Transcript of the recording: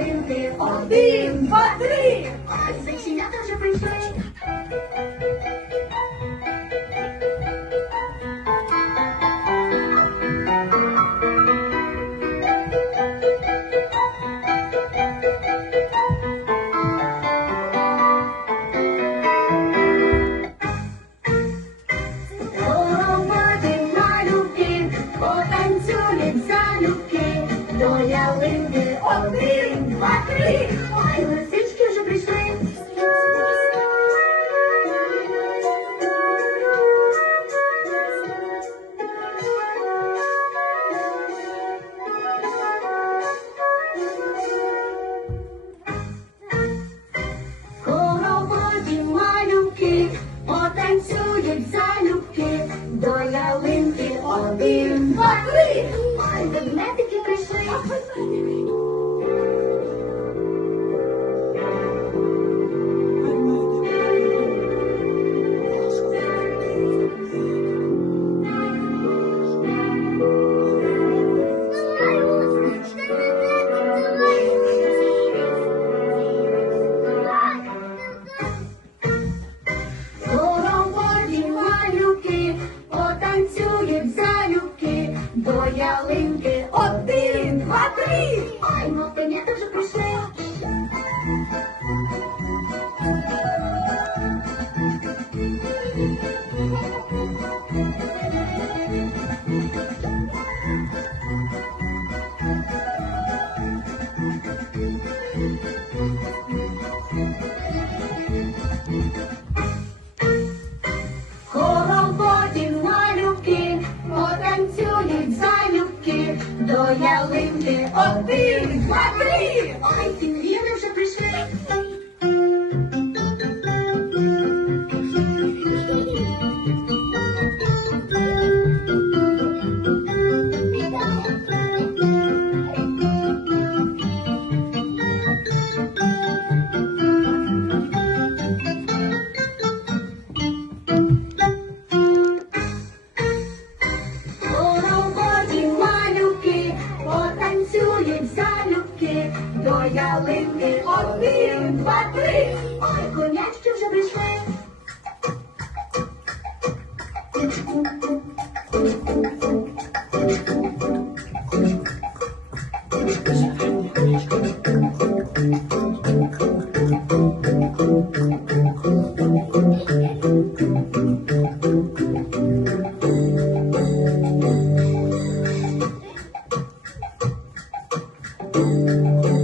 Один, два, три. Зайченята вже прийшли. Потанцюють залюбки, до ялинки один, Ой, лисички вже прийшли. Хороводі малюки, потанцюють залюбки, до ялинки один, два, три. Ой, ведмедики прийшли. Thank you. Ялинки один, два, три. Ой, пінгвіни вже прийшли. Ялинки один, два, три. Ой, конячки вже прийшли. Хороводі малюки,